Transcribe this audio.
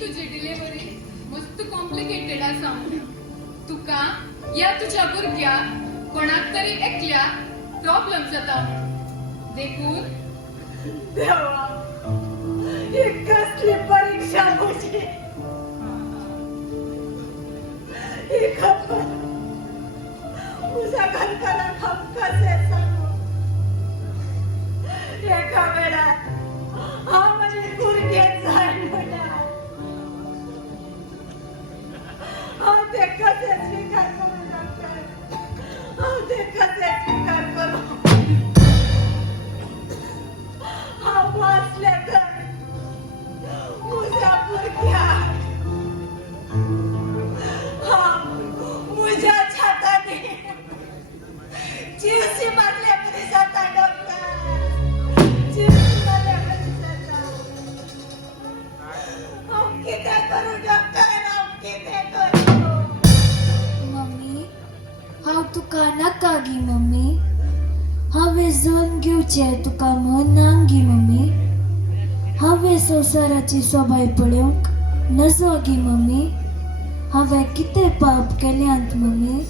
तुझी डिलिव्हरी मस्त कॉम्प्लिकेटेड आसा. तुका या तुझ्या भुरग्याक कोणाक तरी एकल्या प्रॉब्लेम जाता. देखून देवा, ही कसली परीक्षा म्हजी. ही खबर तुझ्या घरकाला हमखास सांगू. एका वेळात हा म्हणजे भुरगेच जाय म्हणा. हा ते कसे स्वीकार करू डॉक्टर. हा ते कसे स्वीकार करू. हा वाचले तर मुझ्या भुरग्या हा मुझ्या छाताने जीवशी मारले तरी जाता डॉक्टर. जीवशी मारले तरी जाता. हम किती करू डॉक्टर. हम किती करू. मम्मी हांव तुका नाका गी मम्मी. हांवें जण घेवचें तुका मनाक गी मम्मी. हांवें संवसाराची सोबाय पळोवंक नजो गी मम्मी. हांवें कितें पाप केल्यांत मम्मी.